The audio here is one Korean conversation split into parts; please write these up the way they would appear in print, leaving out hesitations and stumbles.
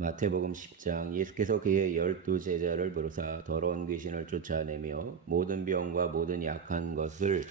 마태복음 10장. 예수께서 그의 12제자를 부르사 더러운 귀신을 쫓아내며 모든 병과 모든 약한 것을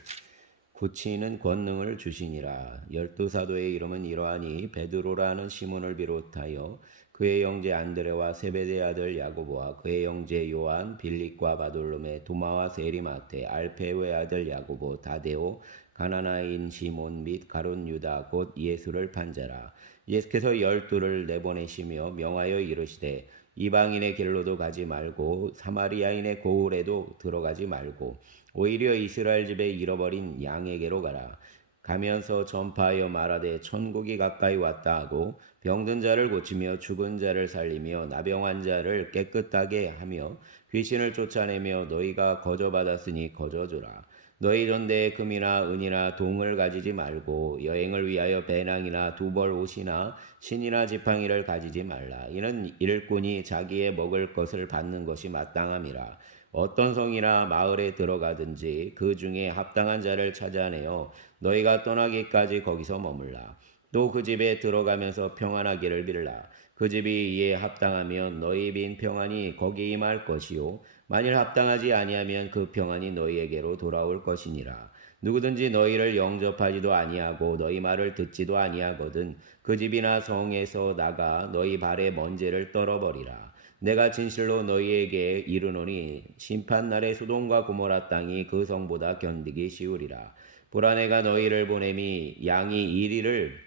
고치는 권능을 주시니라. 12사도의 이름은 이러하니 베드로라는 시몬을 비롯하여 그의 형제 안드레와 세베대의 아들 야고보와 그의 형제 요한, 빌립과 바돌로메, 도마와 세리마테, 알페오의 아들 야고보, 다데오, 가나나인 시몬 및 가룟 유다 곧 예수를 판 자라. 예수께서 12를 내보내시며 명하여 이르시되 이방인의 길로도 가지 말고 사마리아인의 고을에도 들어가지 말고 오히려 이스라엘 집에 잃어버린 양에게로 가라. 가면서 전파하여 말하되 천국이 가까이 왔다 하고 병든 자를 고치며 죽은 자를 살리며 나병한 자를 깨끗하게 하며 귀신을 쫓아내며 너희가 거저받았으니 거저주라. 너희 전대에 금이나 은이나 동을 가지지 말고 여행을 위하여 배낭이나 두벌 옷이나 신이나 지팡이를 가지지 말라. 이는 일꾼이 자기의 먹을 것을 받는 것이 마땅함이라. 어떤 성이나 마을에 들어가든지 그 중에 합당한 자를 찾아내어 너희가 떠나기까지 거기서 머물라. 또 그 집에 들어가면서 평안하기를 빌라. 그 집이 이에 합당하면 너희 빈 평안이 거기 임할 것이요 만일 합당하지 아니하면 그 평안이 너희에게로 돌아올 것이니라. 누구든지 너희를 영접하지도 아니하고 너희 말을 듣지도 아니하거든 그 집이나 성에서 나가 너희 발에 먼지를 떨어버리라. 내가 진실로 너희에게 이르노니 심판날에 소돔과 고모라 땅이 그 성보다 견디기 쉬우리라. 보라 내가 너희를 보냄이 양이 이리를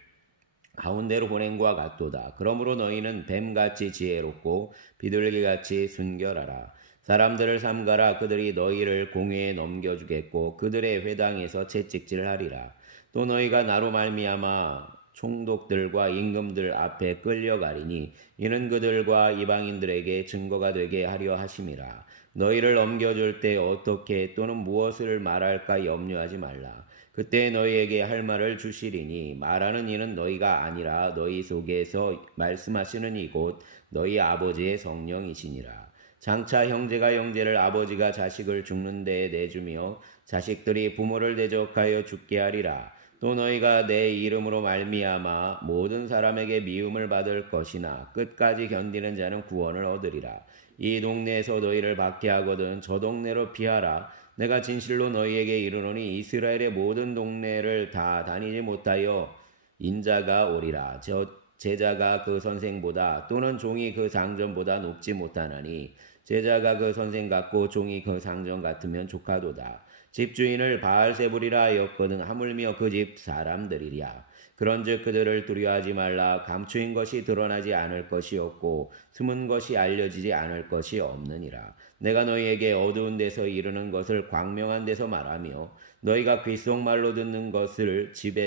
가운데로 보낸과 같도다. 그러므로 너희는 뱀같이 지혜롭고 비둘기같이 순결하라. 사람들을 삼가라. 그들이 너희를 공회에 넘겨주겠고 그들의 회당에서 채찍질하리라. 또 너희가 나로 말미암아 총독들과 임금들 앞에 끌려가리니 이는 그들과 이방인들에게 증거가 되게 하려 하심이라. 너희를 넘겨줄 때 어떻게 또는 무엇을 말할까 염려하지 말라. 그때 너희에게 할 말을 주시리니 말하는 이는 너희가 아니라 너희 속에서 말씀하시는 이곧 너희 아버지의 성령이시니라. 장차 형제가 형제를 아버지가 자식을 죽는 데에 내주며 자식들이 부모를 대적하여 죽게 하리라. 또 너희가 내 이름으로 말미암아 모든 사람에게 미움을 받을 것이나 끝까지 견디는 자는 구원을 얻으리라. 이 동네에서 너희를 박해하거든 저 동네로 피하라. 내가 진실로 너희에게 이르노니 이스라엘의 모든 동네를 다 다니지 못하여 인자가 오리라. 저 제자가 그 선생보다 또는 종이 그 상전보다 높지 못하나니 제자가 그 선생 같고 종이 그 상전 같으면 조카도다. 집주인을 바알세불이라 하였거든 하물며 그 집 사람들이랴. 그런즉 그들을 두려워하지 말라. 감추인 것이 드러나지 않을 것이 없고 숨은 것이 알려지지 않을 것이 없느니라. 내가 너희에게 어두운 데서 이르는 것을 광명한 데서 말하며 너희가 귓속말로 듣는 것을 집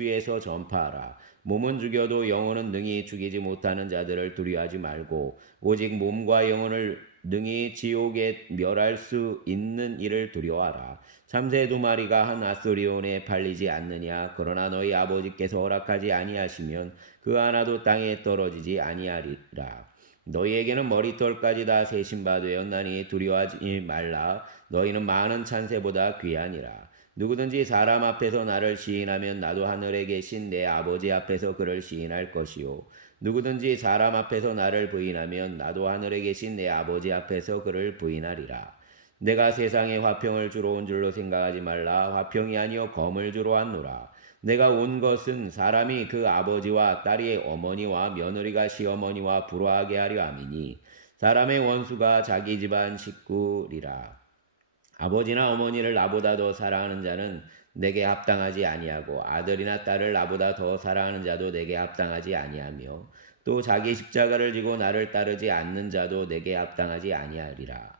위에서 전파하라. 몸은 죽여도 영혼은 능히 죽이지 못하는 자들을 두려워하지 말고 오직 몸과 영혼을 능히 지옥에 멸할 수 있는 이를 두려워하라. 참새 2마리가 한 앗소리온에 팔리지 않느냐. 그러나 너희 아버지께서 허락하지 아니하시면 그 하나도 땅에 떨어지지 아니하리라. 너희에게는 머리털까지 다 세신 바 되었나니 두려워하지 말라. 너희는 많은 찬새보다 귀하니라. 누구든지 사람 앞에서 나를 시인하면 나도 하늘에 계신 내 아버지 앞에서 그를 시인할 것이요 누구든지 사람 앞에서 나를 부인하면 나도 하늘에 계신 내 아버지 앞에서 그를 부인하리라. 내가 세상에 화평을 주러 온 줄로 생각하지 말라. 화평이 아니요 검을 주러 왔노라. 내가 온 것은 사람이 그 아버지와 딸이 어머니와 며느리가 시어머니와 불화하게 하려 함이니 사람의 원수가 자기 집안 식구리라. 아버지나 어머니를 나보다 더 사랑하는 자는 내게 합당하지 아니하고 아들이나 딸을 나보다 더 사랑하는 자도 내게 합당하지 아니하며 또 자기 십자가를 지고 나를 따르지 않는 자도 내게 합당하지 아니하리라.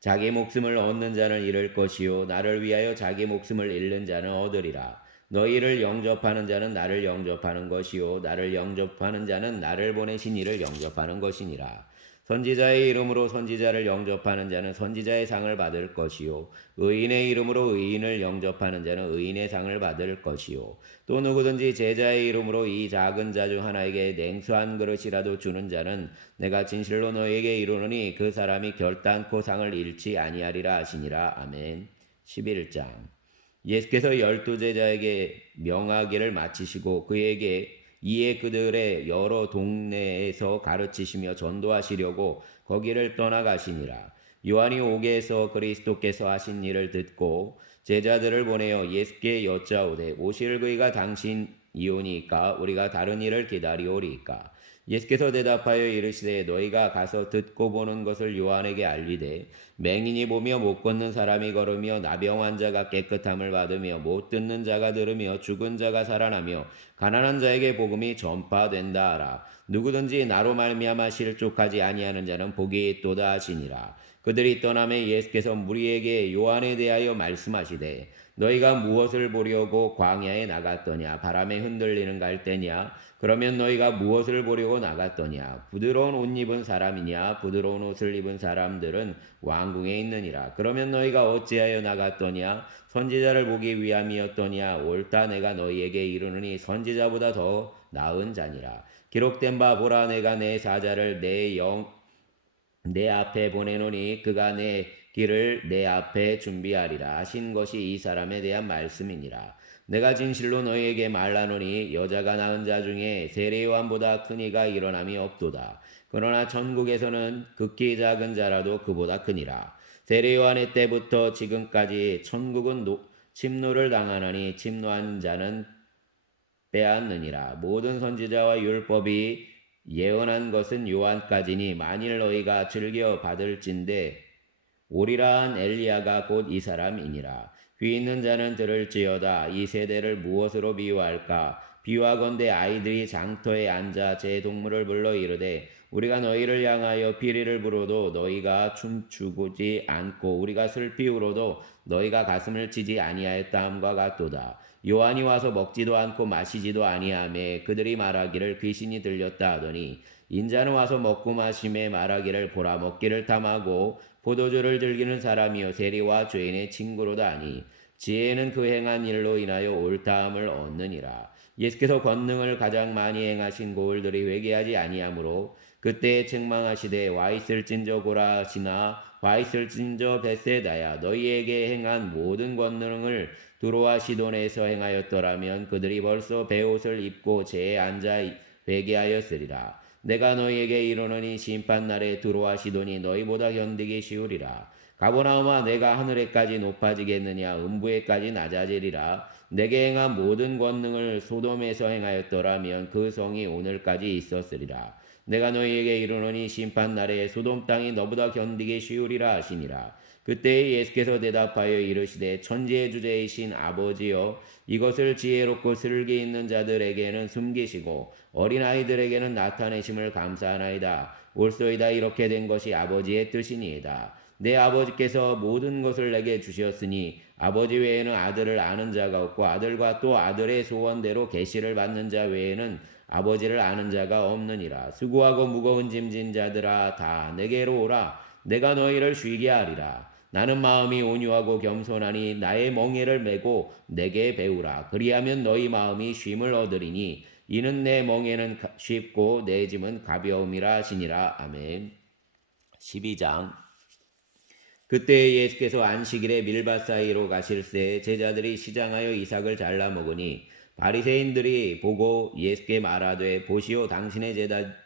자기 목숨을 얻는 자는 잃을 것이요 나를 위하여 자기 목숨을 잃는 자는 얻으리라. 너희를 영접하는 자는 나를 영접하는 것이요 나를 영접하는 자는 나를 보내신 이를 영접하는 것이니라. 선지자의 이름으로 선지자를 영접하는 자는 선지자의 상을 받을 것이요 의인의 이름으로 의인을 영접하는 자는 의인의 상을 받을 것이요 또 누구든지 제자의 이름으로 이 작은 자 중 하나에게 냉수 한 그릇이라도 주는 자는 내가 진실로 너희에게 이르노니 그 사람이 결단코 상을 잃지 아니하리라 하시니라. 아멘. 11장. 예수께서 12제자에게 명하기를 마치시고 그에게 이에 그들의 여러 동네에서 가르치시며 전도하시려고 거기를 떠나가시니라. 요한이 오게 해서 그리스도께서 하신 일을 듣고 제자들을 보내어 예수께 여짜오되 오실 그이가 당신이오니까 우리가 다른 일을 기다리오리이까. 예수께서 대답하여 이르시되 너희가 가서 듣고 보는 것을 요한에게 알리되 맹인이 보며 못 걷는 사람이 걸으며 나병 환자가 깨끗함을 받으며 못 듣는 자가 들으며 죽은 자가 살아나며 가난한 자에게 복음이 전파된다 하라. 누구든지 나로 말미암아 실족하지 아니하는 자는 복이 있도다 하시니라. 그들이 떠나매 예수께서 무리에게 요한에 대하여 말씀하시되 너희가 무엇을 보려고 광야에 나갔더냐? 바람에 흔들리는 갈대냐? 그러면 너희가 무엇을 보려고 나갔더냐? 부드러운 옷 입은 사람이냐? 부드러운 옷을 입은 사람들은 왕궁에 있느니라. 그러면 너희가 어찌하여 나갔더냐? 선지자를 보기 위함이었더냐? 옳다 내가 너희에게 이르노니 선지자보다 더 나은 자니라. 기록된 바 보라 내가 내 사자를 내 앞에 보내노니 그가 내 길을 내 앞에 준비하리라 하신 것이 이 사람에 대한 말씀이니라. 내가 진실로 너희에게 말하노니 여자가 낳은 자 중에 세례 요한보다 큰 이가 일어남이 없도다. 그러나 천국에서는 극히 작은 자라도 그보다 크니라. 세례 요한의 때부터 지금까지 천국은 침노를 당하나니 침노한 자는 빼앗느니라. 모든 선지자와 율법이 예언한 것은 요한까지니 만일 너희가 즐겨 받을진대 오리라 한 엘리야가 곧 이 사람이니라. 귀 있는 자는 들을지어다. 이 세대를 무엇으로 비유할까? 비유하건대 아이들이 장터에 앉아 제 동물을 불러 이르되 우리가 너희를 향하여 피리를 불어도 너희가 춤추지 않고 우리가 슬피 울어도 너희가 가슴을 치지 아니하였다 함과 같도다. 요한이 와서 먹지도 않고 마시지도 아니하매 그들이 말하기를 귀신이 들렸다 하더니 인자는 와서 먹고 마심에 말하기를 보라 먹기를 탐하고 포도주를 즐기는 사람이요 세리와 죄인의 친구로다 하니 지혜는 그 행한 일로 인하여 옳다함을 얻느니라. 예수께서 권능을 가장 많이 행하신 고을들이 회개하지 아니하므로 그때에 책망하시되 와 있을진저 고라시나 와 있을진저 벳세다야 너희에게 행한 모든 권능을 두로와 시돈에서 행하였더라면 그들이 벌써 베옷을 입고 제에 앉아 회개하였으리라. 내가 너희에게 이르노니 심판날에 두로와 시돈이 너희보다 견디기 쉬우리라. 가버나움아 내가 하늘에까지 높아지겠느냐 음부에까지 낮아지리라. 내게 행한 모든 권능을 소돔에서 행하였더라면 그 성이 오늘까지 있었으리라. 내가 너희에게 이르노니 심판날에 소돔 땅이 너보다 견디기 쉬우리라 하시니라. 그때 예수께서 대답하여 이르시되 천지의 주제이신 아버지여 이것을 지혜롭고 슬기 있는 자들에게는 숨기시고 어린아이들에게는 나타내심을 감사하나이다. 옳소이다 이렇게 된 것이 아버지의 뜻이니이다. 내 아버지께서 모든 것을 내게 주셨으니 아버지 외에는 아들을 아는 자가 없고 아들과 또 아들의 소원대로 계시를 받는 자 외에는 아버지를 아는 자가 없느니라. 수고하고 무거운 짐진 자들아 다 내게로 오라. 내가 너희를 쉬게 하리라. 나는 마음이 온유하고 겸손하니 나의 멍에를 메고 내게 배우라. 그리하면 너희 마음이 쉼을 얻으리니 이는 내 멍에는 쉽고 내 짐은 가벼움이라 하시니라. 아멘. 12장. 그때 예수께서 안식일에 밀밭 사이로 가실새 제자들이 시장하여 이삭을 잘라 먹으니 바리새인들이 보고 예수께 말하되 보시오 당신의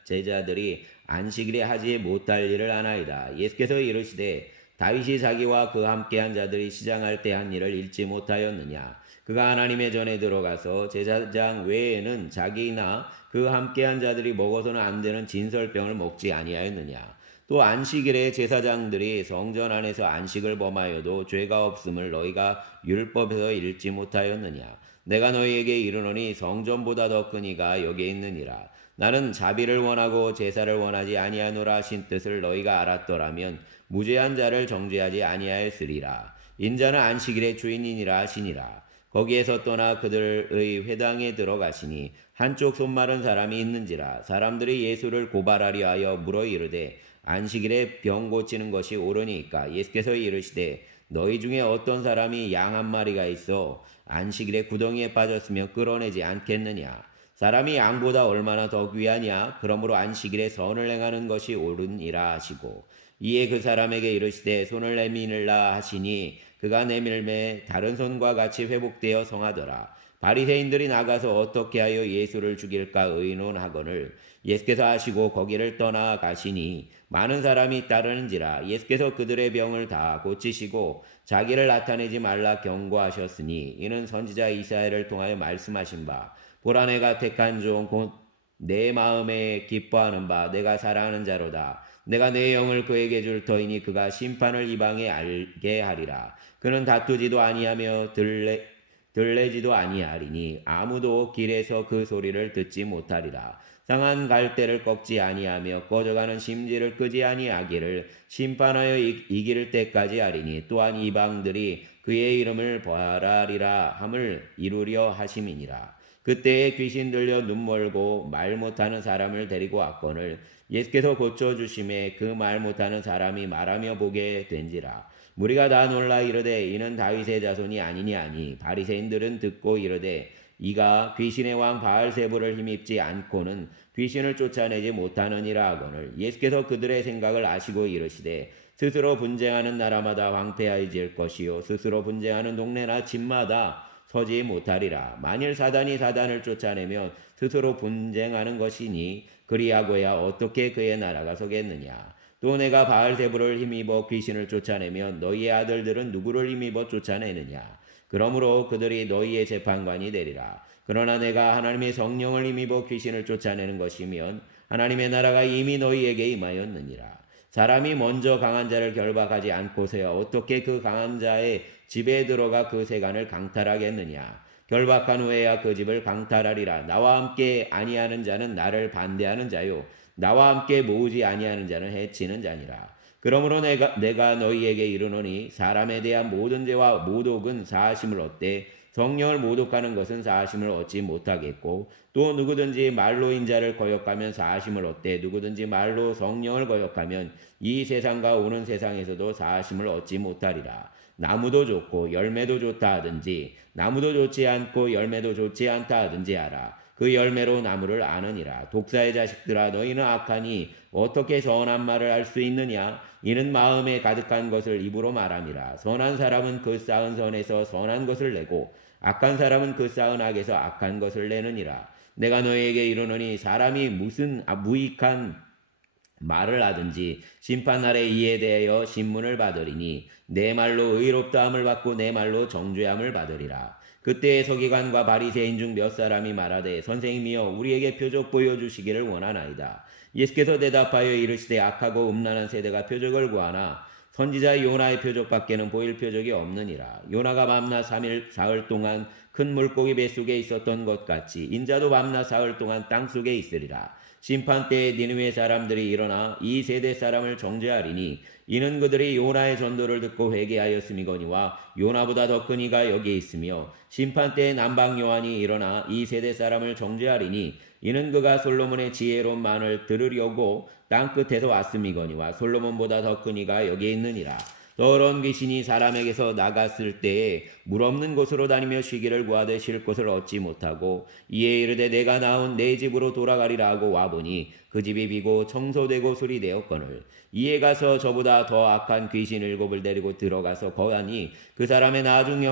제자들이 안식일에 하지 못할 일을 하나이다. 예수께서 이르시되 다윗이 자기와 그 함께한 자들이 시장할 때 한 일을 잊지 못하였느냐. 그가 하나님의 전에 들어가서 제사장 외에는 자기나 그 함께한 자들이 먹어서는 안 되는 진설병을 먹지 아니하였느냐. 또 안식일에 제사장들이 성전 안에서 안식을 범하여도 죄가 없음을 너희가 율법에서 읽지 못하였느냐. 내가 너희에게 이르노니 성전보다 더 큰 이가 여기 있느니라. 나는 자비를 원하고 제사를 원하지 아니하노라 하신 뜻을 너희가 알았더라면 무죄한 자를 정죄하지 아니하였으리라. 인자는 안식일의 주인이니라 하시니라. 거기에서 떠나 그들의 회당에 들어가시니 한쪽 손 마른 사람이 있는지라. 사람들이 예수를 고발하려 하여 물어 이르되 안식일에 병 고치는 것이 옳으니까. 예수께서 이르시되 너희 중에 어떤 사람이 양 한 마리가 있어 안식일에 구덩이에 빠졌으면 끌어내지 않겠느냐. 사람이 양보다 얼마나 더 귀하냐. 그러므로 안식일에 선을 행하는 것이 옳으니라 하시고 이에 그 사람에게 이르시되 손을 내밀라 하시니 그가 내밀매 다른 손과 같이 회복되어 성하더라. 바리새인들이 나가서 어떻게 하여 예수를 죽일까 의논하거늘 예수께서 아시고 거기를 떠나가시니 많은 사람이 따르는지라. 예수께서 그들의 병을 다 고치시고 자기를 나타내지 말라 경고하셨으니 이는 선지자 이사야를 통하여 말씀하신 바 보라 내가 택한 종 곧 내 마음에 기뻐하는 바 내가 사랑하는 자로다. 내가 내 영을 그에게 줄 터이니 그가 심판을 이방에 알게 하리라. 그는 다투지도 아니하며 들레지도 아니하리니 아무도 길에서 그 소리를 듣지 못하리라. 상한 갈대를 꺾지 아니하며 꺼져가는 심지를 끄지 아니하기를 심판하여 이길 때까지 하리니 또한 이방들이 그의 이름을 벌하리라 함을 이루려 하심이니라. 그때에 귀신 들려 눈 멀고 말 못하는 사람을 데리고 왔거늘 예수께서 고쳐주심에 그 말 못하는 사람이 말하며 보게 된지라. 무리가 다 놀라 이르되 이는 다윗의 자손이 아니니 아니. 바리새인들은 듣고 이르되 이가 귀신의 왕 바알세불을 힘입지 않고는 귀신을 쫓아내지 못하느니라 하거늘 예수께서 그들의 생각을 아시고 이르시되 스스로 분쟁하는 나라마다 황폐해질 것이요 스스로 분쟁하는 동네나 집마다 서지 못하리라. 만일 사단이 사단을 쫓아내면 스스로 분쟁하는 것이니 그리하고야 어떻게 그의 나라가 서겠느냐. 또 내가 바알세불을 힘입어 귀신을 쫓아내면 너희의 아들들은 누구를 힘입어 쫓아내느냐. 그러므로 그들이 너희의 재판관이 되리라. 그러나 내가 하나님의 성령을 힘입어 귀신을 쫓아내는 것이면 하나님의 나라가 이미 너희에게 임하였느니라. 사람이 먼저 강한 자를 결박하지 않고서야 어떻게 그 강한 자의 집에 들어가 그 세간을 강탈하겠느냐. 결박한 후에야 그 집을 강탈하리라. 나와 함께 아니하는 자는 나를 반대하는 자요 나와 함께 모으지 아니하는 자는 해치는 자니라. 그러므로 내가 너희에게 이르노니 사람에 대한 모든 죄와 모독은 사하심을 얻되 성령을 모독하는 것은 사하심을 얻지 못하겠고 또 누구든지 말로 인자를 거역하면 사하심을 얻되 누구든지 말로 성령을 거역하면 이 세상과 오는 세상에서도 사하심을 얻지 못하리라. 나무도 좋고 열매도 좋다 하든지 나무도 좋지 않고 열매도 좋지 않다 하든지 알아. 그 열매로 나무를 아느니라. 독사의 자식들아 너희는 악하니 어떻게 선한 말을 할 수 있느냐. 이는 마음에 가득한 것을 입으로 말함이라. 선한 사람은 그 쌓은 선에서 선한 것을 내고 악한 사람은 그 쌓은 악에서 악한 것을 내느니라. 내가 너희에게 이르노니 사람이 무슨 무익한 말을 하든지 심판날에 이에 대하여 신문을 받으리니 내 말로 의롭다함을 받고 내 말로 정죄함을 받으리라. 그때에 서기관과 바리새인 중 몇 사람이 말하되 선생님이여 우리에게 표적 보여주시기를 원하나이다. 예수께서 대답하여 이르시되 악하고 음란한 세대가 표적을 구하나 선지자 요나의 표적밖에는 보일 표적이 없느니라. 요나가 밤낮 3일 사흘 동안 큰 물고기 뱃속에 있었던 것 같이 인자도 밤낮 사흘 동안 땅속에 있으리라. 심판 때에 니느웨 사람들이 일어나 이 세대 사람을 정죄하리니 이는 그들이 요나의 전도를 듣고 회개하였음이거니와 요나보다 더 큰 이가 여기 있으며 심판 때에 남방 요한이 일어나 이 세대 사람을 정죄하리니 이는 그가 솔로몬의 지혜로운 말을 들으려고 땅끝에서 왔음이거니와 솔로몬보다 더 큰 이가 여기 있느니라. 더러운 귀신이 사람에게서 나갔을 때에 물 없는 곳으로 다니며 쉬기를 구하되 쉴 곳을 얻지 못하고 이에 이르되 내가 나온 내 집으로 돌아가리라 하고 와보니 그 집이 비고 청소되고 수리되었거늘 이에 가서 저보다 더 악한 귀신 7을 데리고 들어가서 거하니 그 사람의 나중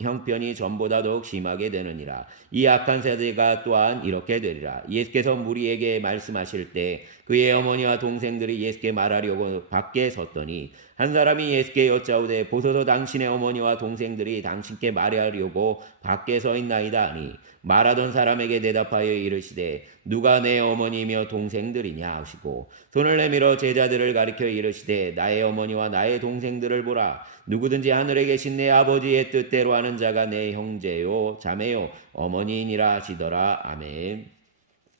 형편이 전보다 더욱 심하게 되느니라. 이 악한 세대가 또한 이렇게 되리라. 예수께서 무리에게 말씀하실 때 그의 어머니와 동생들이 예수께 말하려고 밖에 섰더니 한 사람이 예수께 여짜오되 보소서 당신의 어머니와 동생들이 당신께 말하려고 밖에 서 있나이다 하니 말하던 사람에게 대답하여 이르시되 누가 내 어머니며 동생들이냐 하시고 손을 내밀어 제자들을 가리켜 이르시되 나의 어머니와 나의 동생들을 보라. 누구든지 하늘에 계신 내 아버지의 뜻대로 하는 자가 내 형제요 자매요 어머니이니라 하시더라. 아멘.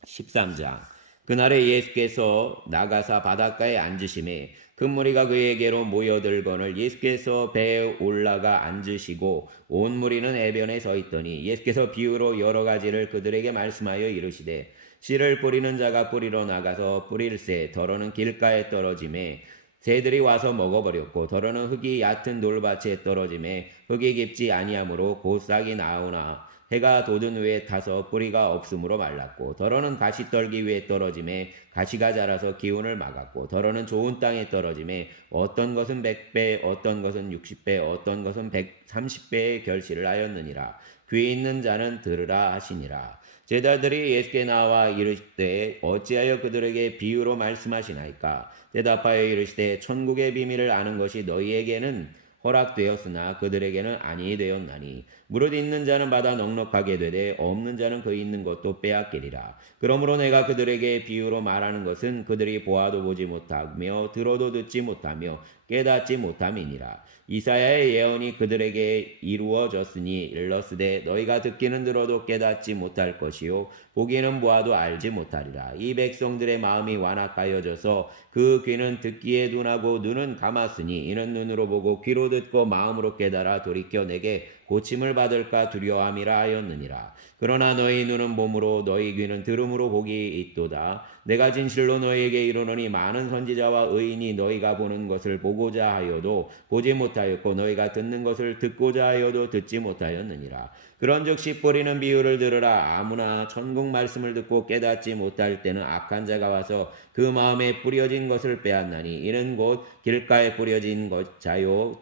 13장. 그날에 예수께서 나가사 바닷가에 앉으심에 큰 무리가 그에게로 모여들거늘 예수께서 배에 올라가 앉으시고 온 무리는 해변에 서 있더니 예수께서 비유로 여러 가지를 그들에게 말씀하여 이르시되 씨를 뿌리는 자가 뿌리러 나가서 뿌릴새 더러는 길가에 떨어짐에 새들이 와서 먹어버렸고 더러는 흙이 얕은 돌밭에 떨어짐에 흙이 깊지 아니하므로 곧 싹이 나오나 해가 돋은 위에 타서 뿌리가 없으므로 말랐고 더러는 가시떨기 위에 떨어짐에 가시가 자라서 기운을 막았고 더러는 좋은 땅에 떨어짐에 어떤 것은 100배 어떤 것은 60배 어떤 것은 130배의 결실을 하였느니라. 귀 있는 자는 들으라 하시니라. 제자들이 예수께 나와 이르시되 어찌하여 그들에게 비유로 말씀하시나이까? 대답하여 이르시되 천국의 비밀을 아는 것이 너희에게는 허락되었으나 그들에게는 아니 되었나니 무릇 있는 자는 받아 넉넉하게 되되 없는 자는 그 있는 것도 빼앗기리라. 그러므로 내가 그들에게 비유로 말하는 것은 그들이 보아도 보지 못하며 들어도 듣지 못하며 깨닫지 못함이니라. 이사야의 예언이 그들에게 이루어졌으니 일렀으되 너희가 듣기는 들어도 깨닫지 못할 것이요 보기는 보아도 알지 못하리라. 이 백성들의 마음이 완악하여져서 그 귀는 듣기에 둔하고 눈은 감았으니 이는 눈으로 보고 귀로 듣고 마음으로 깨달아 돌이켜 내게 고침을 받을까 두려워함이라 하였느니라. 그러나 너희 눈은 봄으로 너희 귀는 들음으로 복이 있도다. 내가 진실로 너희에게 이르노니 많은 선지자와 의인이 너희가 보는 것을 보고자 하여도 보지 못하였고 너희가 듣는 것을 듣고자 하여도 듣지 못하였느니라. 그런즉 씨 뿌리는 비유를 들으라. 아무나 천국 말씀을 듣고 깨닫지 못할 때는 악한 자가 와서 그 마음에 뿌려진 것을 빼앗나니 이는 곧 길가에 뿌려진 자요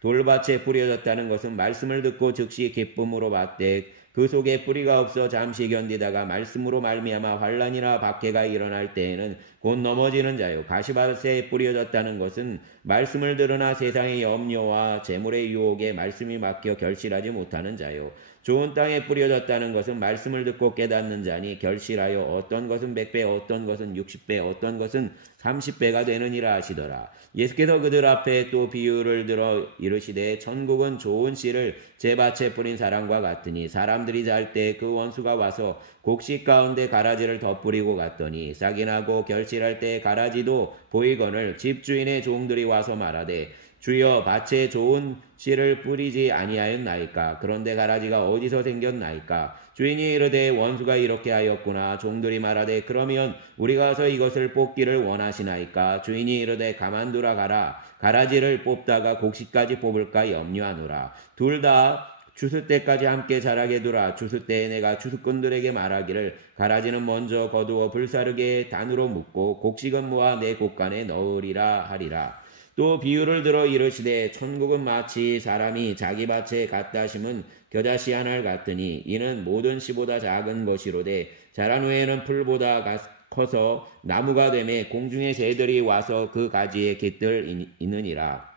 돌밭에 뿌려졌다는 것은 말씀을 듣고 즉시 기쁨으로 받되 그 속에 뿌리가 없어 잠시 견디다가 말씀으로 말미암아 환난이나 박해가 일어날 때에는 곧 넘어지는 자요. 가시밭에 뿌려졌다는 것은 말씀을 들으나 세상의 염려와 재물의 유혹에 말씀이 막혀 결실하지 못하는 자요. 좋은 땅에 뿌려졌다는 것은 말씀을 듣고 깨닫는 자니 결실하여 어떤 것은 100배 어떤 것은 60배 어떤 것은 30배가 되느니라 하시더라. 예수께서 그들 앞에 또 비유를 들어 이르시되 천국은 좋은 씨를 제 밭에 뿌린 사람과 같으니 사람들이 잘 때 그 원수가 와서 곡식 가운데 가라지를 덧뿌리고 갔더니 싹이 나고 결실할 때 가라지도 보이거늘 집주인의 종들이 와서 말하되 주여 밭에 좋은 씨를 뿌리지 아니하였나이까? 그런데 가라지가 어디서 생겼나이까? 주인이 이르되 원수가 이렇게 하였구나. 종들이 말하되 그러면 우리가 가서 이것을 뽑기를 원하시나이까? 주인이 이르되 가만두라 가라. 가라지를 뽑다가 곡식까지 뽑을까 염려하노라. 둘 다 추수 때까지 함께 자라게 두라. 추수 때에 내가 추수꾼들에게 말하기를 가라지는 먼저 거두어 불사르게 단으로 묶고 곡식은 모아 내 곳간에 넣으리라 하리라. 또 비유를 들어 이르시되 천국은 마치 사람이 자기 밭에 갖다 심은 겨자씨 하나를 같으니 이는 모든 씨보다 작은 것이로되 자란 후에는 풀보다 커서 나무가 되매 공중의 새들이 와서 그 가지에 깃들 있느니라.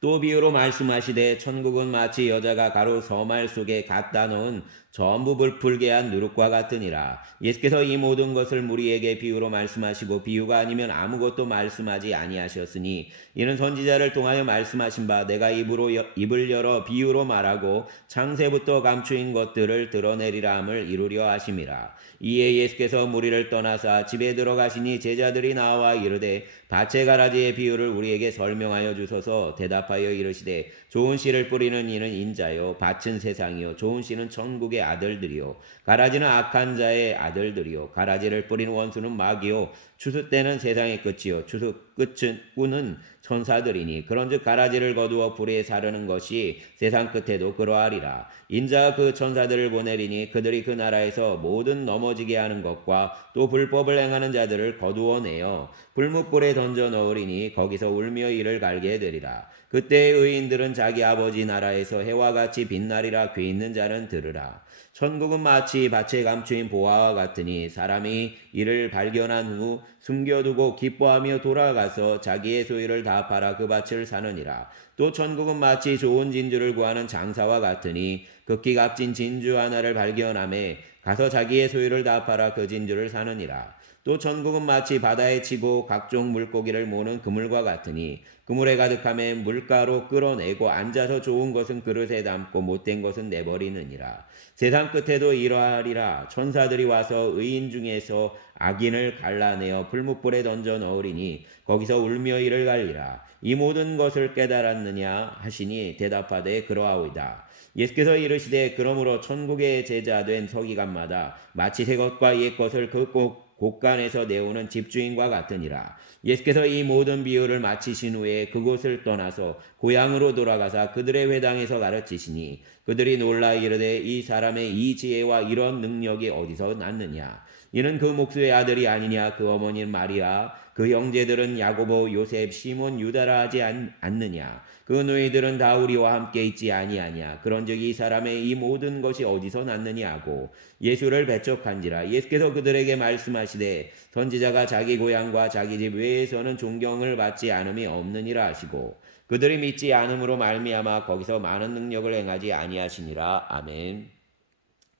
또 비유로 말씀하시되 천국은 마치 여자가 가루 서말 속에 갖다 넣은 전부 불풀게 한 누룩과 같으니라. 예수께서 이 모든 것을 무리에게 비유로 말씀하시고 비유가 아니면 아무것도 말씀하지 아니하셨으니 이는 선지자를 통하여 말씀하신 바 내가 입을 열어 비유로 말하고 창세부터 감추인 것들을 드러내리라 함을 이루려 하심이라. 이에 예수께서 무리를 떠나사 집에 들어가시니 제자들이 나와 이르되 밭의 가라지의 비유를 우리에게 설명하여 주소서. 대답하여 이르시되 좋은 씨를 뿌리는 이는 인자요 밭은 세상이요 좋은 씨는 천국의 아들들이요 가라지는 악한 자의 아들들이요 가라지를 뿌린 원수는 마귀요 추수 때는 세상의 끝이요 추수 끝은 꾸는 천사들이니 그런즉 가라지를 거두어 불에 사르는 것이 세상 끝에도 그러하리라. 인자가 그 천사들을 보내리니 그들이 그 나라에서 모든 넘어지게 하는 것과 또 불법을 행하는 자들을 거두어내어 불뭇불에 던져 넣으리니 거기서 울며 이를 갈게 되리라. 그때 의인들은 자기 아버지 나라에서 해와 같이 빛나리라. 귀 있는 자는 들으라. 천국은 마치 밭에 감추인 보화와 같으니 사람이 이를 발견한 후 숨겨두고 기뻐하며 돌아가서 자기의 소유를 다 팔아 그 밭을 사느니라. 또 천국은 마치 좋은 진주를 구하는 장사와 같으니 극히 값진 진주 하나를 발견하매 가서 자기의 소유를 다 팔아 그 진주를 사느니라. 또 천국은 마치 바다에 치고 각종 물고기를 모는 그물과 같으니 그물에 가득함에 물가로 끌어내고 앉아서 좋은 것은 그릇에 담고 못된 것은 내버리느니라. 세상 끝에도 이러하리라. 천사들이 와서 의인 중에서 악인을 갈라내어 풀무불에 던져 넣으리니 거기서 울며 이를 갈리라. 이 모든 것을 깨달았느냐 하시니 대답하되 그러하오이다. 예수께서 이르시되 그러므로 천국의 제자된 서기관마다 마치 새 것과 옛 것을 그 곳간에서 내오는 집주인과 같으니라. 예수께서 이 모든 비유를 마치신 후에 그곳을 떠나서 고향으로 돌아가사 그들의 회당에서 가르치시니 그들이 놀라 이르되 이 사람의 이 지혜와 이런 능력이 어디서 났느냐. 이는 그 목수의 아들이 아니냐? 그 어머니는 마리아, 그 형제들은 야고보, 요셉, 시몬, 유다라 하지 않느냐? 그 너희들은 다 우리와 함께 있지 아니하냐? 그런즉 이 사람의 이 모든 것이 어디서 났느냐 하고 예수를 배척한지라. 예수께서 그들에게 말씀하시되 선지자가 자기 고향과 자기 집 외에서는 존경을 받지 않음이 없느니라 하시고 그들이 믿지 않음으로 말미암아 거기서 많은 능력을 행하지 아니하시니라. 아멘.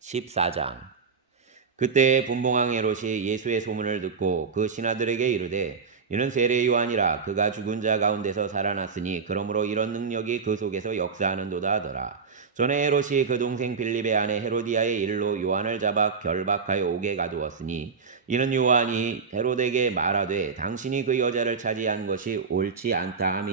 14장. 그때 분봉왕 헤롯이 예수의 소문을 듣고 그 신하들에게 이르되 이는 세례 요한이라. 그가 죽은 자 가운데서 살아났으니 그러므로 이런 능력이 그 속에서 역사하는도다 하더라. 전에 헤롯이 그 동생 빌립의 아내 헤로디아의 일로 요한을 잡아 결박하여 옥에 가두었으니 이는 요한이 헤롯에게 말하되 당신이 그 여자를 차지한 것이 옳지 않다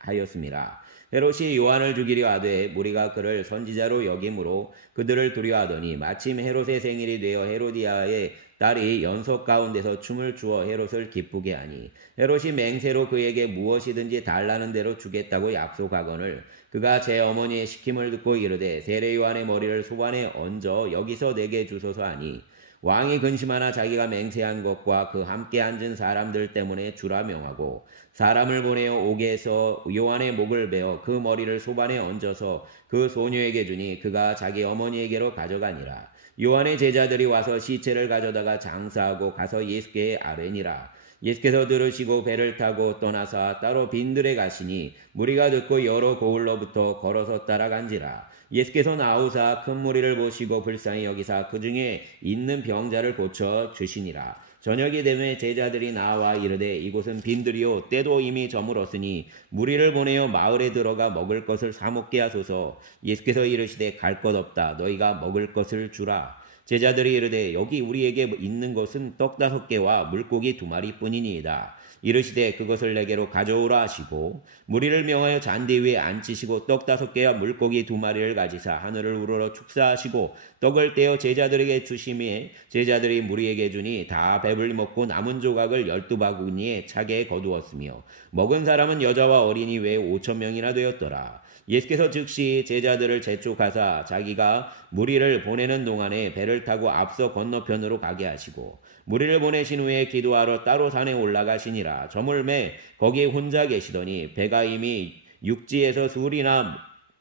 하였습니다. 헤롯이 요한을 죽이려 하되 무리가 그를 선지자로 여김으로 그들을 두려워하더니 마침 헤롯의 생일이 되어 헤로디아의 딸이 연속 가운데서 춤을 추어 헤롯을 기쁘게 하니 헤롯이 맹세로 그에게 무엇이든지 달라는 대로 주겠다고 약속하거늘 그가 제 어머니의 시킴을 듣고 이르되 세례 요한의 머리를 소반에 얹어 여기서 내게 주소서 하니 왕이 근심하나 자기가 맹세한 것과 그 함께 앉은 사람들 때문에 주라 명하고 사람을 보내어 옥에서 요한의 목을 베어 그 머리를 소반에 얹어서 그 소녀에게 주니 그가 자기 어머니에게로 가져가니라. 요한의 제자들이 와서 시체를 가져다가 장사하고 가서 예수께 아뢰니라. 예수께서 들으시고 배를 타고 떠나사 따로 빈들에 가시니 무리가 듣고 여러 고을로부터 걸어서 따라간지라. 예수께서 나오사 큰 무리를 보시고 불쌍히 여기사 그 중에 있는 병자를 고쳐 주시니라. 저녁이 되매 제자들이 나와 이르되 이곳은 빈들이요 때도 이미 저물었으니 무리를 보내어 마을에 들어가 먹을 것을 사 먹게 하소서. 예수께서 이르시되 갈 것 없다. 너희가 먹을 것을 주라. 제자들이 이르되 여기 우리에게 있는 것은 떡 5개와 물고기 2마리뿐이니이다. 이르시되 그것을 내게로 가져오라 하시고 무리를 명하여 잔디 위에 앉히시고 떡 5개와 물고기 2마리를 가지사 하늘을 우러러 축사하시고 떡을 떼어 제자들에게 주심에 제자들이 무리에게 주니 다 배불리 먹고 남은 조각을 12바구니에 차게 거두었으며 먹은 사람은 여자와 어린이 외에 5,000명이나 되었더라. 예수께서 즉시 제자들을 재촉하사 자기가 무리를 보내는 동안에 배를 타고 앞서 건너편으로 가게 하시고 무리를 보내신 후에 기도하러 따로 산에 올라가시니라. 저물매 거기에 혼자 계시더니 배가 이미 육지에서 술이나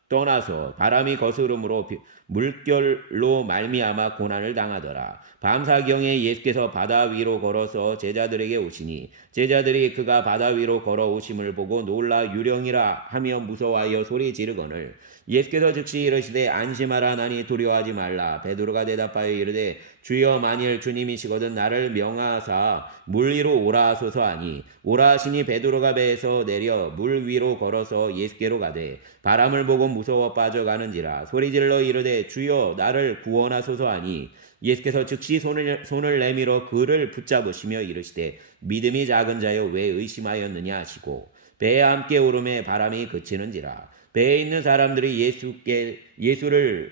떠나서 바람이 거스름으로 물결로 말미암아 고난을 당하더라. 밤사경에 예수께서 바다 위로 걸어서 제자들에게 오시니 제자들이 그가 바다 위로 걸어오심을 보고 놀라 유령이라 하며 무서워하여 소리 지르거늘 예수께서 즉시 이르시되 안심하라. 나니 두려워하지 말라. 베드로가 대답하여 이르되 주여 만일 주님이시거든 나를 명하사 물 위로 오라 하소서 하니 오라 하시니 베드로가 배에서 내려 물 위로 걸어서 예수께로 가되 바람을 보고 무서워 빠져가는지라. 소리질러 이르되 주여 나를 구원하소서 하니 예수께서 즉시 손을 내밀어 그를 붙잡으시며 이르시되 믿음이 작은 자여 왜 의심하였느냐 하시고 배에 함께 오름에 바람이 그치는지라. 배에 있는 사람들이 예수를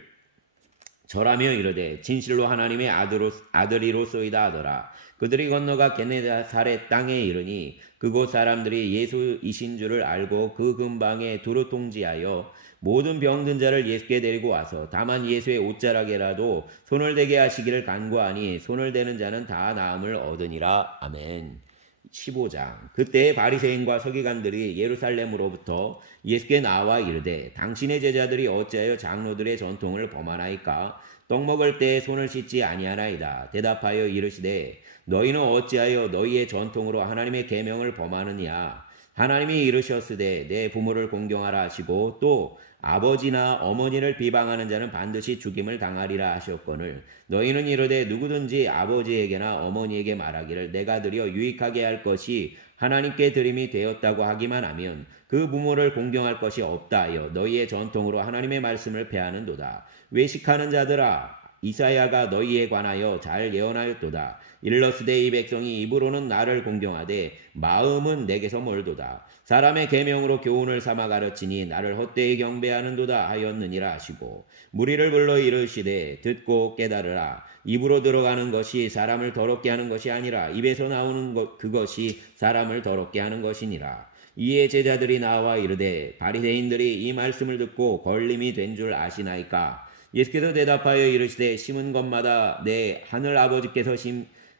절하며 이르되 진실로 하나님의 아들이로소이다 하더라. 그들이 건너가 게네사렛 땅에 이르니 그곳 사람들이 예수이신 줄을 알고 그 근방에 두루 통지하여 모든 병든 자를 예수께 데리고 와서 다만 예수의 옷자락에라도 손을 대게 하시기를 간구하니 손을 대는 자는 다 나음을 얻으니라. 아멘. 15장. 그때 바리새인과 서기관들이 예루살렘으로부터 예수께 나와 이르되 당신의 제자들이 어찌하여 장로들의 전통을 범하나이까? 떡 먹을 때 손을 씻지 아니하나이다. 대답하여 이르시되 너희는 어찌하여 너희의 전통으로 하나님의 계명을 범하느냐? 하나님이 이르셨으되 내 부모를 공경하라 하시고 또 아버지나 어머니를 비방하는 자는 반드시 죽임을 당하리라 하셨거늘 너희는 이르되 누구든지 아버지에게나 어머니에게 말하기를 내가 드려 유익하게 할 것이 하나님께 드림이 되었다고 하기만 하면 그 부모를 공경할 것이 없다 하여 너희의 전통으로 하나님의 말씀을 폐하는도다. 외식하는 자들아 이사야가 너희에 관하여 잘 예언하였도다. 일러스되 이 백성이 입으로는 나를 공경하되 마음은 내게서 멀도다. 사람의 계명으로 교훈을 삼아 가르치니 나를 헛되이 경배하는도다 하였느니라 하시고 무리를 불러 이르시되 듣고 깨달으라. 입으로 들어가는 것이 사람을 더럽게 하는 것이 아니라 입에서 나오는 그것이 사람을 더럽게 하는 것이니라. 이에 제자들이 나와 이르되 바리새인들이 이 말씀을 듣고 걸림이 된 줄 아시나이까? 예수께서 대답하여 이르시되 심은 것마다 내 하늘 아버지께서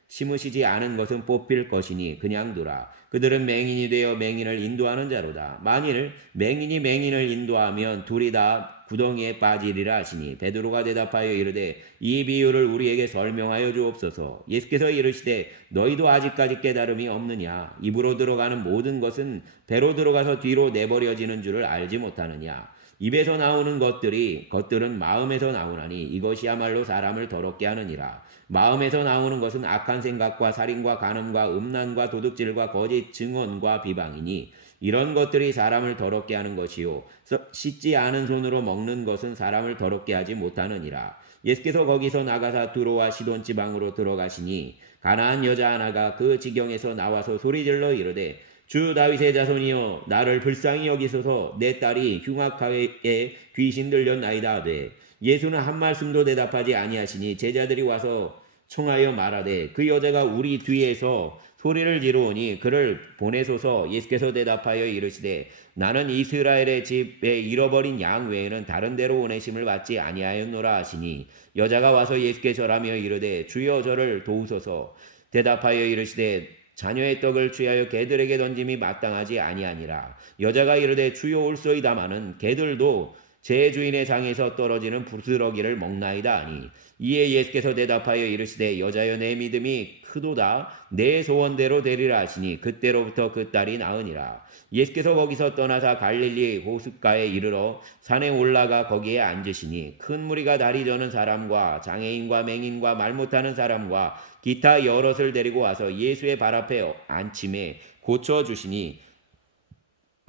심으시지 않은 것은 뽑힐 것이니 그냥 두라. 그들은 맹인이 되어 맹인을 인도하는 자로다. 만일 맹인이 맹인을 인도하면 둘이 다 구덩이에 빠지리라 하시니 베드로가 대답하여 이르되 이 비유를 우리에게 설명하여 주옵소서. 예수께서 이르시되 너희도 아직까지 깨달음이 없느냐. 입으로 들어가는 모든 것은 배로 들어가서 뒤로 내버려지는 줄을 알지 못하느냐. 입에서 나오는 것들은 마음에서 나오나니 이것이야말로 사람을 더럽게 하느니라. 마음에서 나오는 것은 악한 생각과 살인과 간음과 음란과 도둑질과 거짓 증언과 비방이니 이런 것들이 사람을 더럽게 하는 것이요 씻지 않은 손으로 먹는 것은 사람을 더럽게 하지 못하느니라. 예수께서 거기서 나가사 두로와 시돈 지방으로 들어가시니 가나안 여자 하나가 그 지경에서 나와서 소리질러 이르되 주 다윗의 자손이여 나를 불쌍히 여기소서. 내 딸이 흉악하게 귀신 들렸나이다 하되 예수는 한 말씀도 대답하지 아니하시니 제자들이 와서 청하여 말하되 그 여자가 우리 뒤에서 소리를 지르오니 그를 보내소서. 예수께서 대답하여 이르시되 나는 이스라엘의 집에 잃어버린 양 외에는 다른 데로 보내심을 받지 아니하였노라 하시니 여자가 와서 예수께 절하며 이르되 주여 저를 도우소서. 대답하여 이르시되 자녀의 떡을 취하여 개들에게 던짐이 마땅하지 아니하니라. 여자가 이르되 주여 올소이다마는 개들도 제 주인의 장에서 떨어지는 부스러기를 먹나이다 하니 이에 예수께서 대답하여 이르시되 여자여 내 믿음이 크도다. 내 소원대로 되리라 하시니 그때로부터 그 딸이 나으니라. 예수께서 거기서 떠나사 갈릴리 호숫가에 이르러 산에 올라가 거기에 앉으시니 큰 무리가 다리 저는 사람과 장애인과 맹인과 말 못하는 사람과 기타 여럿을 데리고 와서 예수의 발 앞에 앉힘에 고쳐주시니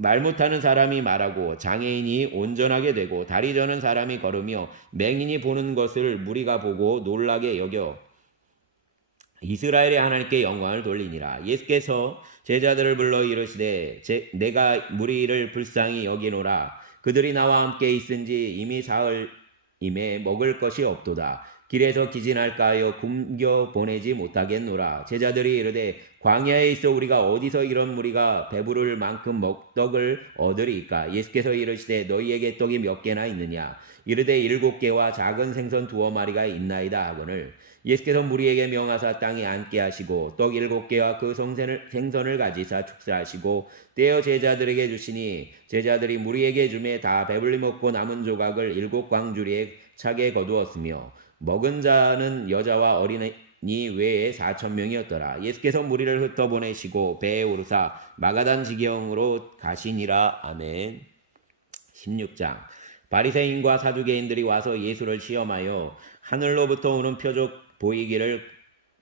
말 못하는 사람이 말하고 장애인이 온전하게 되고 다리 저는 사람이 걸으며 맹인이 보는 것을 무리가 보고 놀라게 여겨 이스라엘의 하나님께 영광을 돌리니라. 예수께서 제자들을 불러 이르시되 내가 무리를 불쌍히 여기노라. 그들이 나와 함께 있은지 이미 사흘임에 먹을 것이 없도다. 길에서 기진할까 하여 굶겨 보내지 못하겠노라. 제자들이 이르되 광야에 있어 우리가 어디서 이런 무리가 배부를 만큼 떡을 얻으리이까. 예수께서 이르시되 너희에게 떡이 몇 개나 있느냐. 이르되 7개와 작은 생선 2마리가 있나이다 하거늘 예수께서 무리에게 명하사 땅에 앉게 하시고 떡 7개와 그 생선을 가지사 축사하시고 떼어 제자들에게 주시니 제자들이 무리에게 주매 다 배불리 먹고 남은 조각을 7광주리에 차게 거두었으며 먹은 자는 여자와 어린이 외에 4,000명이었더라. 예수께서 무리를 흩어보내시고 배에 오르사 마가단 지경으로 가시니라. 아멘. 16장. 바리새인과 사두개인들이 와서 예수를 시험하여 하늘로부터 오는 표적 보이기를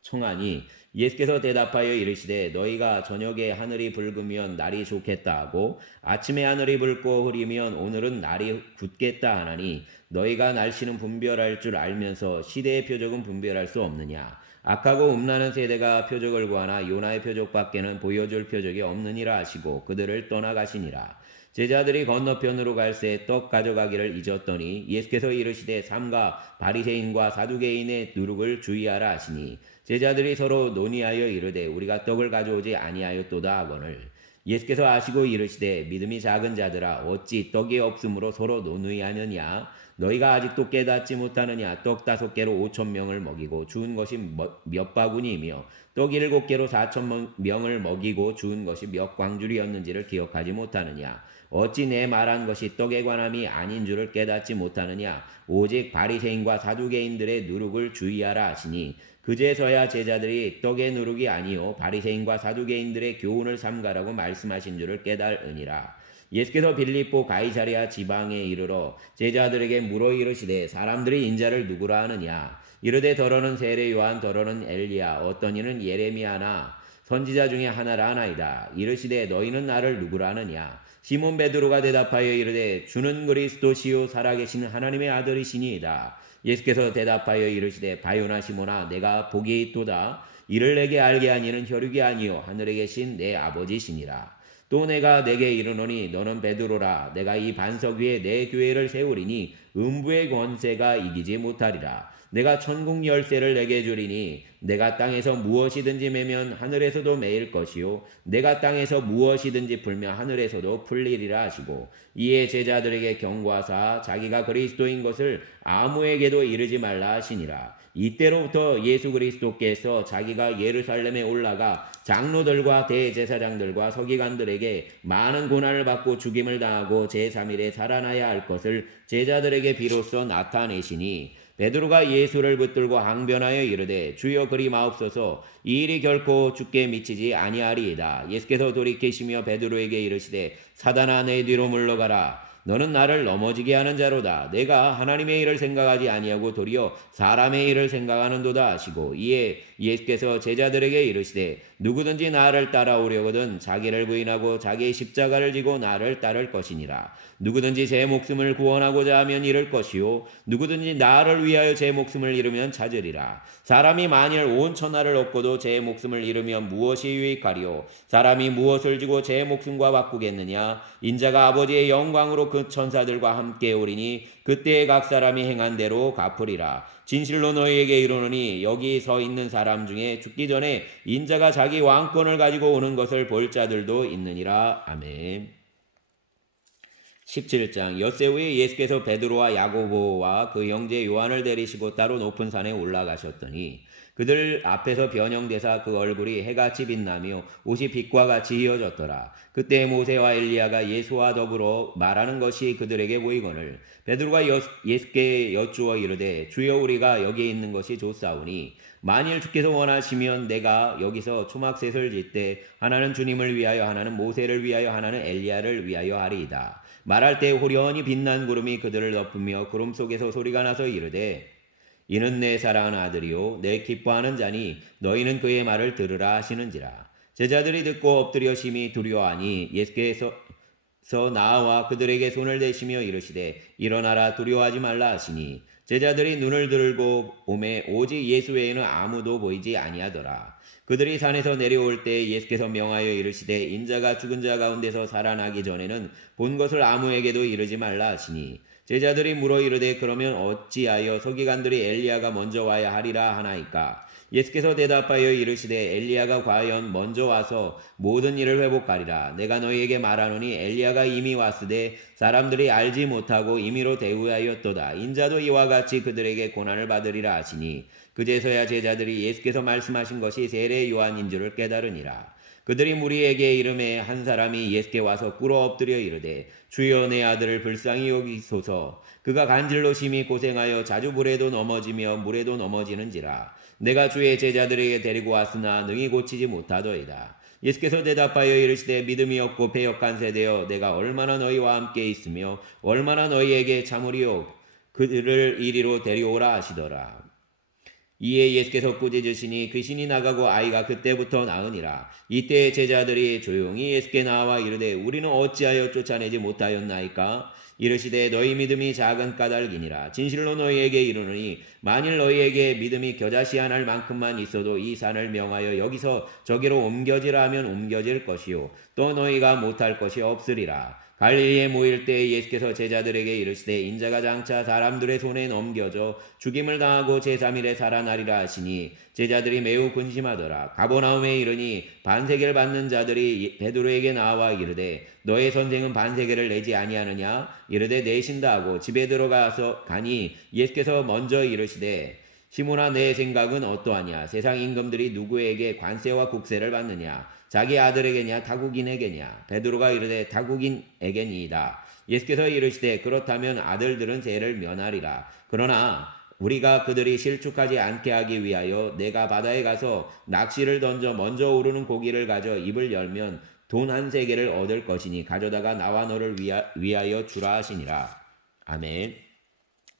청하니 예수께서 대답하여 이르시되 너희가 저녁에 하늘이 붉으면 날이 좋겠다 하고 아침에 하늘이 붉고 흐리면 오늘은 날이 굳겠다 하나니 너희가 날씨는 분별할 줄 알면서 시대의 표적은 분별할 수 없느냐. 악하고 음란한 세대가 표적을 구하나 요나의 표적밖에는 보여줄 표적이 없느니라 하시고 그들을 떠나가시니라. 제자들이 건너편으로 갈새 떡 가져가기를 잊었더니 예수께서 이르시되 삼가 바리새인과 사두개인의 누룩을 주의하라 하시니 제자들이 서로 논의하여 이르되 우리가 떡을 가져오지 아니하였도다 하거늘 예수께서 아시고 이르시되 믿음이 작은 자들아 어찌 떡이 없으므로 서로 논의하느냐. 너희가 아직도 깨닫지 못하느냐. 떡 5개로 5,000명을 먹이고 주운 것이 몇 바구니이며 떡 7개로 4,000명을 먹이고 주운 것이 몇 광주리였는지를 기억하지 못하느냐. 어찌 내 말한 것이 떡에 관함이 아닌 줄을 깨닫지 못하느냐. 오직 바리새인과 사두개인들의 누룩을 주의하라 하시니 그제서야 제자들이 떡의 누룩이 아니요 바리새인과 사두개인들의 교훈을 삼가라고 말씀하신 줄을 깨달으니라. 예수께서 빌립보 가이사랴 지방에 이르러 제자들에게 물어 이르시되 사람들이 인자를 누구라 하느냐. 이르되 더러는 세례 요한 더러는 엘리야 어떤 이는 예레미야나 선지자 중에 하나라 하나이다. 이르시되 너희는 나를 누구라 하느냐. 시몬 베드로가 대답하여 이르되 주는 그리스도시요 살아계신 하나님의 아들이시니이다. 예수께서 대답하여 이르시되 바요나 시몬아 내가 복이 있도다. 이를 내게 알게 하니는 혈육이 아니요 하늘에 계신 내 아버지시니라. 또 내가 내게 이르노니 너는 베드로라. 내가 이 반석 위에 내 교회를 세우리니 음부의 권세가 이기지 못하리라. 내가 천국 열쇠를 내게 주리니 내가 땅에서 무엇이든지 매면 하늘에서도 매일 것이요 내가 땅에서 무엇이든지 풀면 하늘에서도 풀리리라 하시고 이에 제자들에게 경고하사 자기가 그리스도인 것을 아무에게도 이르지 말라 하시니라. 이때로부터 예수 그리스도께서 자기가 예루살렘에 올라가 장로들과 대제사장들과 서기관들에게 많은 고난을 받고 죽임을 당하고 제3일에 살아나야 할 것을 제자들에게 비로소 나타내시니 베드로가 예수를 붙들고 항변하여 이르되 주여 그리 마옵소서 이 일이 결코 주께 미치지 아니하리이다. 예수께서 돌이키시며 베드로에게 이르시되 사단아 내 뒤로 물러가라. 너는 나를 넘어지게 하는 자로다. 내가 하나님의 일을 생각하지 아니하고 도리어 사람의 일을 생각하는도다 하시고 이에 예수께서 제자들에게 이르시되 누구든지 나를 따라오려거든 자기를 부인하고 자기의 십자가를 지고 나를 따를 것이니라. 누구든지 제 목숨을 구원하고자 하면 잃을 것이요 누구든지 나를 위하여 제 목숨을 잃으면 찾으리라. 사람이 만일 온 천하를 얻고도 제 목숨을 잃으면 무엇이 유익하리요? 사람이 무엇을 주고 제 목숨과 바꾸겠느냐? 인자가 아버지의 영광으로 그 천사들과 함께 오리니 그때에 각 사람이 행한 대로 갚으리라. 진실로 너희에게 이르노니 여기 서 있는 사람 중에 죽기 전에 인자가 자기 왕권을 가지고 오는 것을 볼 자들도 있느니라. 아멘. 17장 엿새 후에 예수께서 베드로와 야고보와 그 형제 요한을 데리시고 따로 높은 산에 올라가셨더니 그들 앞에서 변형되사 그 얼굴이 해같이 빛나며 옷이 빛과 같이 휘어졌더라. 그때 모세와 엘리야가 예수와 더불어 말하는 것이 그들에게 보이거늘 베드로가 예수께 여쭈어 이르되 주여 우리가 여기 있는 것이 좋사오니 만일 주께서 원하시면 내가 여기서 초막셋을 짓되 하나는 주님을 위하여 하나는 모세를 위하여 하나는 엘리야를 위하여 하리이다. 말할 때 호련히 빛난 구름이 그들을 덮으며 구름 속에서 소리가 나서 이르되 이는 내 사랑하는 아들이요 내 기뻐하는 자니 너희는 그의 말을 들으라 하시는지라. 제자들이 듣고 엎드려 심히 두려워하니 예수께서 나와 그들에게 손을 대시며 이르시되 일어나라 두려워하지 말라 하시니 제자들이 눈을 들고 보매 오직 예수 외에는 아무도 보이지 아니하더라. 그들이 산에서 내려올 때 예수께서 명하여 이르시되 인자가 죽은 자 가운데서 살아나기 전에는 본 것을 아무에게도 이르지 말라 하시니 제자들이 물어 이르되 그러면 어찌하여 서기관들이 엘리야가 먼저 와야 하리라 하나이까? 예수께서 대답하여 이르시되 엘리야가 과연 먼저 와서 모든 일을 회복하리라. 내가 너희에게 말하노니 엘리야가 이미 왔으되 사람들이 알지 못하고 임의로 대우하였도다. 인자도 이와 같이 그들에게 고난을 받으리라 하시니 그제서야 제자들이 예수께서 말씀하신 것이 세례 요한인 줄을 깨달으니라. 그들이 무리에게 이름에 한 사람이 예수께 와서 꿇어 엎드려 이르되 주여 내 아들을 불쌍히 여기소서. 그가 간질로 심히 고생하여 자주 물에도 넘어지며 물에도 넘어지는지라. 내가 주의 제자들에게 데리고 왔으나 능히 고치지 못하더이다. 예수께서 대답하여 이르시되 믿음이 없고 배역한 세대여 내가 얼마나 너희와 함께 있으며 얼마나 너희에게 참으리요. 그들을 이리로 데려오라 하시더라. 이에 예수께서 꾸짖으시니 귀신이 나가고 아이가 그때부터 나으니라. 이때 제자들이 조용히 예수께 나와 이르되 우리는 어찌하여 쫓아내지 못하였나이까? 이르시되 너희 믿음이 작은 까닭이니라. 진실로 너희에게 이르노니 만일 너희에게 믿음이 겨자씨 한 알 만큼만 있어도 이 산을 명하여 여기서 저기로 옮겨지라 하면 옮겨질 것이요 또 너희가 못할 것이 없으리라. 갈릴리에 모일 때 예수께서 제자들에게 이르시되 인자가 장차 사람들의 손에 넘겨져 죽임을 당하고 제3일에 살아나리라 하시니 제자들이 매우 근심하더라. 가버나움에 이르니 반세계를 받는 자들이 베드로에게 나와 이르되 너의 선생은 반세계를 내지 아니하느냐? 이르되 내신다 하고 집에 들어가서 가니 예수께서 먼저 이르시되 시몬아 내 생각은 어떠하냐? 세상 임금들이 누구에게 관세와 국세를 받느냐? 자기 아들에게냐 타국인에게냐? 베드로가 이르되 타국인에게니이다. 예수께서 이르시되 그렇다면 아들들은 세를 면하리라. 그러나 우리가 그들이 실축하지 않게 하기 위하여 내가 바다에 가서 낚시를 던져 먼저 오르는 고기를 가져 입을 열면 돈 한 세겔을 얻을 것이니 가져다가 나와 너를 위하여 주라 하시니라. 아멘.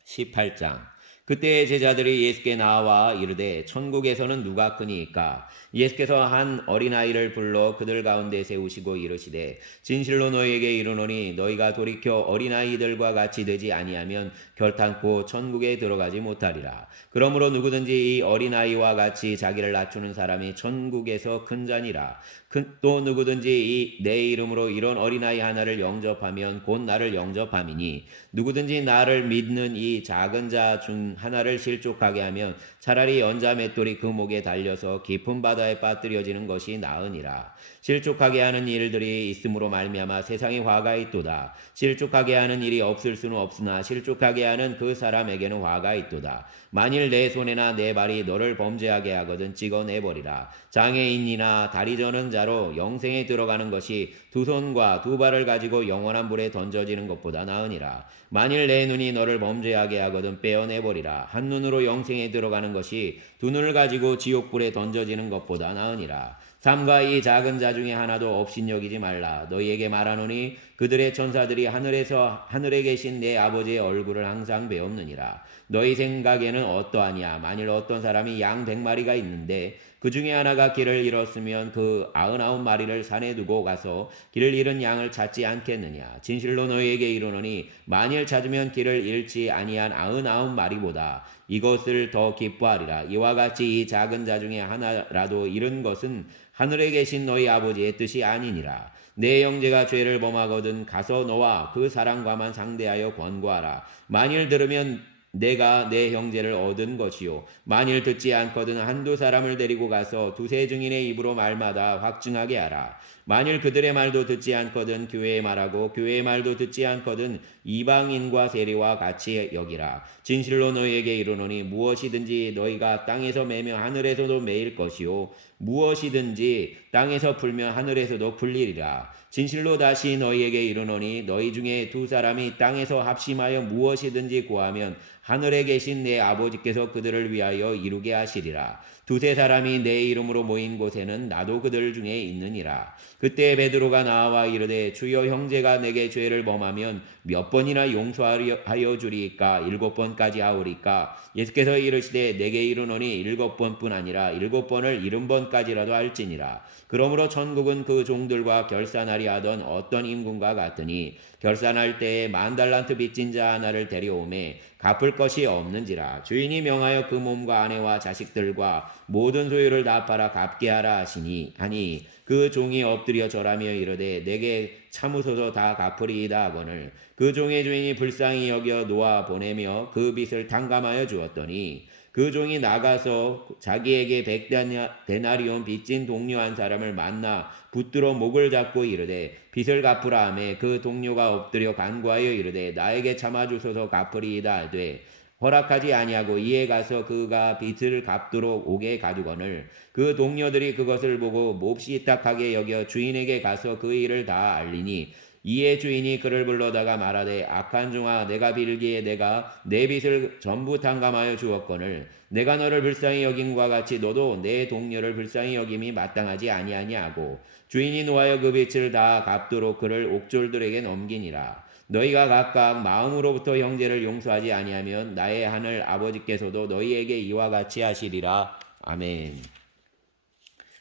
18장 그때 제자들이 예수께 나와 이르되 천국에서는 누가 크니이까? 예수께서 한 어린아이를 불러 그들 가운데 세우시고 이르시되 진실로 너희에게 이르노니 너희가 돌이켜 어린아이들과 같이 되지 아니하면 결탄코 천국에 들어가지 못하리라. 그러므로 누구든지 이 어린아이와 같이 자기를 낮추는 사람이 천국에서 큰 자니라. 또 누구든지 내 이름으로 이런 어린아이 하나를 영접하면 곧 나를 영접함이니 누구든지 나를 믿는 이 작은 자 중 중 하나를 실족하게 하면 차라리 연자 맷돌이 그 목에 달려서 깊은 바다에 빠뜨려지는 것이 나으니라. 실족하게 하는 일들이 있음으로 말미암아 세상에 화가 있도다. 실족하게 하는 일이 없을 수는 없으나 실족하게 하는 그 사람에게는 화가 있도다. 만일 내 손이나 내 발이 너를 범죄하게 하거든 찍어내버리라. 장애인이나 다리 저는 자로 영생에 들어가는 것이 두 손과 두 발을 가지고 영원한 불에 던져지는 것보다 나으니라. 만일 내 눈이 너를 범죄하게 하거든 빼어내버리라. 한 눈으로 영생에 들어가는 것이 두 눈을 가지고 지옥불에 던져지는 것보다 나으니라. 삼가 이 작은 자 중에 하나도 업신여기지 말라. 너희에게 말하노니 그들의 천사들이 하늘에 계신 내 아버지의 얼굴을 항상 배웠느니라. 너희 생각에는 어떠하냐? 만일 어떤 사람이 양 100마리가 있는데 그 중에 하나가 길을 잃었으면 그 99마리를 산에 두고 가서 길을 잃은 양을 찾지 않겠느냐? 진실로 너희에게 이르노니 만일 찾으면 길을 잃지 아니한 99마리보다 이것을 더 기뻐하리라. 이와 같이 이 작은 자 중에 하나라도 잃은 것은 하늘에 계신 너희 아버지의 뜻이 아니니라. 내 형제가 죄를 범하거든 가서 너와 그 사람과만 상대하여 권고하라. 만일 들으면 내가 내 형제를 얻은 것이요. 만일 듣지 않거든 한두 사람을 데리고 가서 두세 증인의 입으로 말마다 확증하게 하라. 만일 그들의 말도 듣지 않거든 교회의 말하고 교회의 말도 듣지 않거든 이방인과 세리와 같이 여기라. 진실로 너희에게 이르노니 무엇이든지 너희가 땅에서 매며 하늘에서도 매일 것이요 무엇이든지 땅에서 풀며 하늘에서도 풀리리라. 진실로 다시 너희에게 이르노니 너희 중에 두 사람이 땅에서 합심하여 무엇이든지 구하면 하늘에 계신 내 아버지께서 그들을 위하여 이루게 하시리라. 두세 사람이 내 이름으로 모인 곳에는 나도 그들 중에 있느니라. 그때 베드로가 나와 이르되 주여 형제가 내게 죄를 범하면 몇 번이나 용서하여 주리이까? 7번까지 하오리까? 예수께서 이르시되 내게 이르노니 7번뿐 아니라 7번을 70번까지라도 할지니라. 그러므로 천국은 그 종들과 결산하리 하던 어떤 임금과 같으니 결산할 때에 10,000달란트 빚진 자 하나를 데려오매 갚을 것이 없는지라. 주인이 명하여 그 몸과 아내와 자식들과 모든 소유를 다 팔아 갚게 하라 하니 그 종이 엎드려 절하며 이르되 내게 참으소서 다 갚으리이다 하거늘 그 종의 주인이 불쌍히 여겨 놓아 보내며 그 빚을 탕감하여 주었더니 그 종이 나가서 자기에게 100데나리온 빚진 동료 한 사람을 만나 붙들어 목을 잡고 이르되 빚을 갚으라 하매 그 동료가 엎드려 간구하여 이르되 나에게 참아주소서 갚으리이다 하되 허락하지 아니하고 이에 가서 그가 빚을 갚도록 오게 가두거늘 그 동료들이 그것을 보고 몹시 딱하게 여겨 주인에게 가서 그 일을 다 알리니 이에 주인이 그를 불러다가 말하되 악한 종아 내가 빌기에 내가 내 빚을 전부 탕감하여 주었거늘 내가 너를 불쌍히 여김과 같이 너도 내 동료를 불쌍히 여김이 마땅하지 아니하냐고 주인이 노하여 그 빚을 다 갚도록 그를 옥졸들에게 넘기니라. 너희가 각각 마음으로부터 형제를 용서하지 아니하면 나의 하늘 아버지께서도 너희에게 이와 같이 하시리라. 아멘.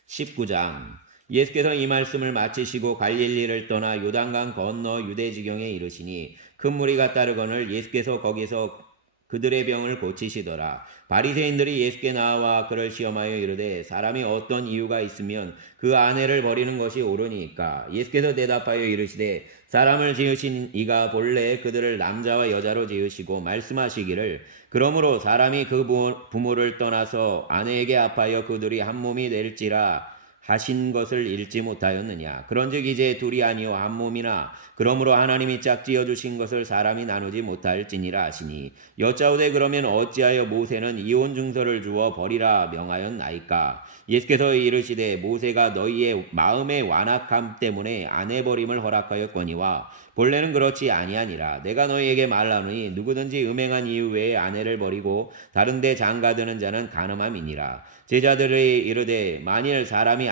19장 예수께서 이 말씀을 마치시고 갈릴리를 떠나 요단강 건너 유대지경에 이르시니 큰 무리가 따르거늘 예수께서 거기서 그들의 병을 고치시더라. 바리새인들이 예수께 나와 그를 시험하여 이르되 사람이 어떤 이유가 있으면 그 아내를 버리는 것이 옳으니까? 예수께서 대답하여 이르시되 사람을 지으신 이가 본래 그들을 남자와 여자로 지으시고 말씀하시기를 그러므로 사람이 그 부모를 떠나서 아내에게 합하여 그들이 한 몸이 될지라 하신 것을 읽지 못하였느냐. 그런즉 이제 둘이 아니요 한 몸이나 그러므로 하나님이 짝지어 주신 것을 사람이 나누지 못할지니라 하시니 여짜오되 그러면 어찌하여 모세는 이혼 증서를 주어 버리라 명하였나이까? 예수께서 이르시되 모세가 너희의 마음의 완악함 때문에 아내 버림을 허락하였거니와 본래는 그렇지 아니하니라. 내가 너희에게 말하노니 누구든지 음행한 이유 외에 아내를 버리고 다른 데 장가드는 자는 간음함이니라. 제자들이 이르되 만일 사람이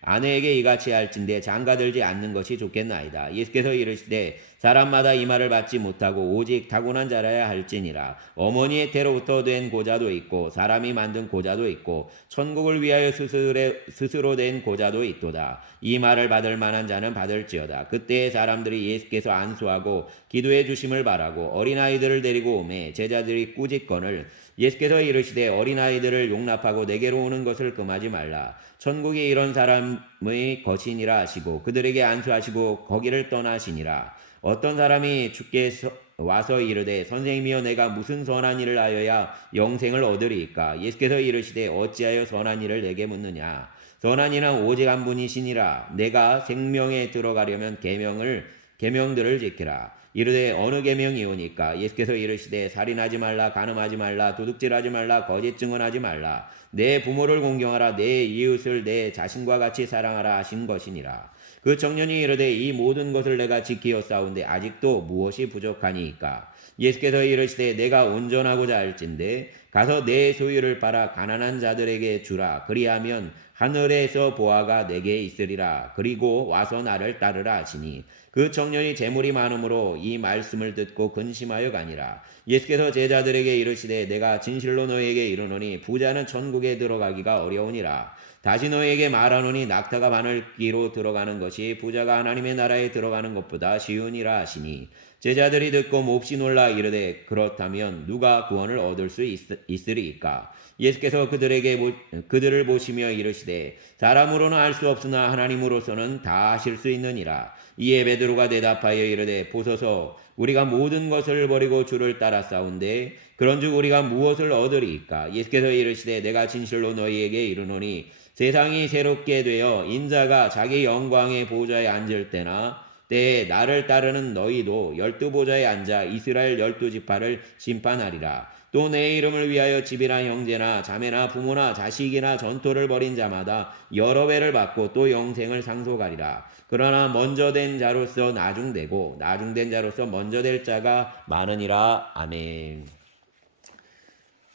아내에게 이같이 할진대 장가들지 않는 것이 좋겠나이다. 예수께서 이르시되 사람마다 이 말을 받지 못하고 오직 타고난 자라야 할지니라. 어머니의 태로부터 된 고자도 있고 사람이 만든 고자도 있고 천국을 위하여 스스로 된 고자도 있도다. 이 말을 받을 만한 자는 받을지어다. 그때에 사람들이 예수께서 안수하고 기도해 주심을 바라고 어린아이들을 데리고 오매 제자들이 꾸짖거늘 예수께서 이르시되 어린아이들을 용납하고 내게로 오는 것을 금하지 말라. 천국이 이런 사람의 것이니라 하시고 그들에게 안수하시고 거기를 떠나시니라. 어떤 사람이 주께서 와서 이르되 선생님이여 내가 무슨 선한 일을 하여야 영생을 얻으리이까? 예수께서 이르시되 어찌하여 선한 일을 내게 묻느냐? 선한 이는 오직 한 분이시니라. 내가 생명에 들어가려면 계명들을 지키라. 이르되 어느 계명이오니까? 예수께서 이르시되 살인하지 말라, 간음하지 말라, 도둑질하지 말라, 거짓 증언하지 말라, 내 부모를 공경하라, 내 이웃을 내 자신과 같이 사랑하라 하신 것이니라. 그 청년이 이르되 이 모든 것을 내가 지키었사온데 아직도 무엇이 부족하니이까? 예수께서 이르시되 내가 온전하고자 할진대 가서 내 소유를 팔아 가난한 자들에게 주라. 그리하면 하늘에서 보화가 내게 있으리라. 그리고 와서 나를 따르라 하시니 그 청년이 재물이 많으므로 이 말씀을 듣고 근심하여 가니라. 예수께서 제자들에게 이르시되 내가 진실로 너희에게 이르노니 부자는 천국에 들어가기가 어려우니라. 다시 너희에게 말하노니 낙타가 바늘기로 들어가는 것이 부자가 하나님의 나라에 들어가는 것보다 쉬우니라 하시니 제자들이 듣고 몹시 놀라 이르되 그렇다면 누가 구원을 얻을 수 있으리이까? 예수께서 그들을 보시며 이르시되 사람으로는 알 수 없으나 하나님으로서는 다 하실 수 있느니라. 이에 베드로가 대답하여 이르되 보소서 우리가 모든 것을 버리고 주를 따랐사온데 그런즉 우리가 무엇을 얻으리이까? 예수께서 이르시되 내가 진실로 너희에게 이르노니 세상이 새롭게 되어 인자가 자기 영광의 보좌에 앉을 때에 나를 따르는 너희도 12보좌에 앉아 이스라엘 12지파를 심판하리라. 또 내 이름을 위하여 집이나 형제나 자매나 부모나 자식이나 전토를 벌인 자마다 여러 배를 받고 또 영생을 상속하리라. 그러나 먼저 된 자로서 나중되고 나중된 자로서 먼저 될 자가 많으니라. 아멘.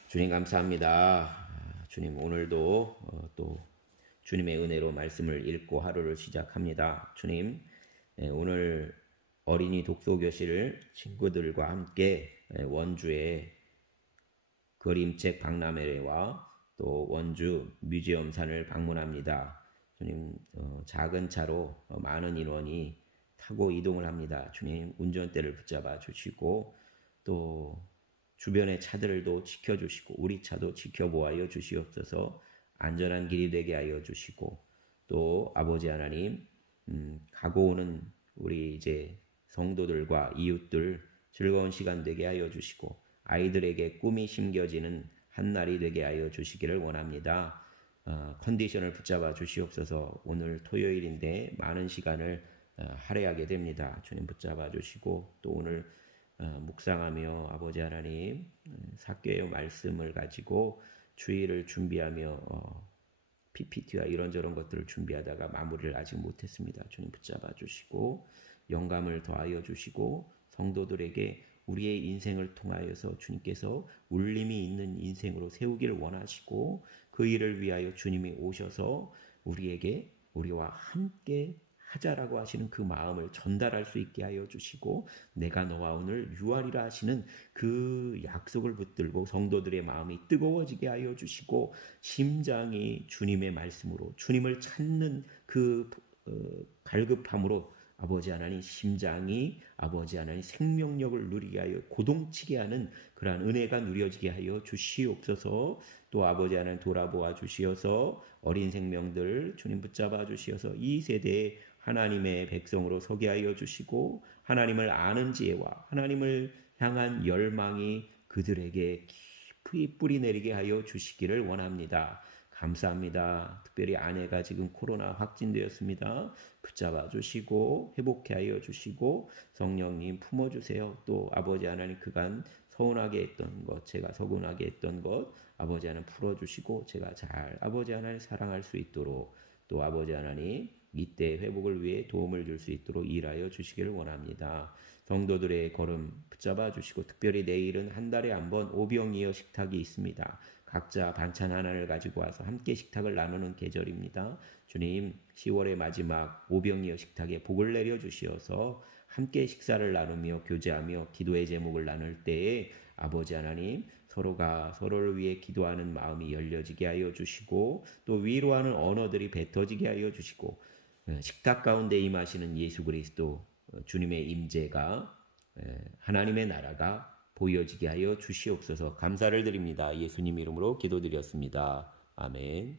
주님 감사합니다. 주님 오늘도 또 주님의 은혜로 말씀을 읽고 하루를 시작합니다. 주님 오늘 어린이 독서교실 친구들과 함께 원주의 그림책 박람회와 또 원주 뮤지엄산을 방문합니다. 주님 작은 차로 많은 인원이 타고 이동을 합니다. 주님 운전대를 붙잡아 주시고 또 주변의 차들도 지켜주시고 우리 차도 지켜보아여 주시옵소서. 안전한 길이 되게 하여 주시고 또 아버지 하나님 가고 오는 우리 이제 성도들과 이웃들 즐거운 시간 되게 하여 주시고 아이들에게 꿈이 심겨지는 한날이 되게 하여 주시기를 원합니다. 컨디션을 붙잡아 주시옵소서. 오늘 토요일인데 많은 시간을 할애하게 됩니다. 주님 붙잡아 주시고 또 오늘 묵상하며 아버지 하나님 사교의 말씀을 가지고 주의를 준비하며 PPT와 이런저런 것들을 준비하다가 마무리를 아직 못했습니다. 주님 붙잡아 주시고 영감을 더하여 주시고 성도들에게 우리의 인생을 통하여서 주님께서 울림이 있는 인생으로 세우기를 원하시고 그 일을 위하여 주님이 오셔서 우리와 함께 하자라고 하시는 그 마음을 전달할 수 있게 하여 주시고 내가 너와 오늘 유하리라 하시는 그 약속을 붙들고 성도들의 마음이 뜨거워지게 하여 주시고 심장이 주님의 말씀으로 주님을 찾는 그 갈급함으로 아버지 하나님 심장이 아버지 하나님 생명력을 누리게 하여 고동치게 하는 그러한 은혜가 누려지게 하여 주시옵소서. 또 아버지 하나님 돌아보아 주시어서 어린 생명들 주님 붙잡아 주시어서 이 세대에 하나님의 백성으로 서게 하여 주시고 하나님을 아는 지혜와 하나님을 향한 열망이 그들에게 깊이 뿌리 내리게 하여 주시기를 원합니다. 감사합니다. 특별히 아내가 지금 코로나 확진되었습니다. 붙잡아 주시고 회복케 하여 주시고 성령님 품어주세요. 또 아버지 하나님 그간 서운하게 했던 것 제가 서운하게 했던 것 아버지 하나님 풀어주시고 제가 잘 아버지 하나님 사랑할 수 있도록 또 아버지 하나님 이때 회복을 위해 도움을 줄 수 있도록 일하여 주시기를 원합니다. 성도들의 걸음 붙잡아 주시고 특별히 내일은 한 달에 한 번 오병이어 식탁이 있습니다. 각자 반찬 하나를 가지고 와서 함께 식탁을 나누는 계절입니다. 주님 10월의 마지막 오병이어 식탁에 복을 내려 주시어서 함께 식사를 나누며 교제하며 기도의 제목을 나눌 때에 아버지 하나님 서로가 서로를 위해 기도하는 마음이 열려지게 하여 주시고 또 위로하는 언어들이 뱉어지게 하여 주시고 식탁 가운데 임하시는 예수 그리스도 주님의 임재가 하나님의 나라가 보여지게 하여 주시옵소서. 감사를 드립니다. 예수님 이름으로 기도드렸습니다. 아멘.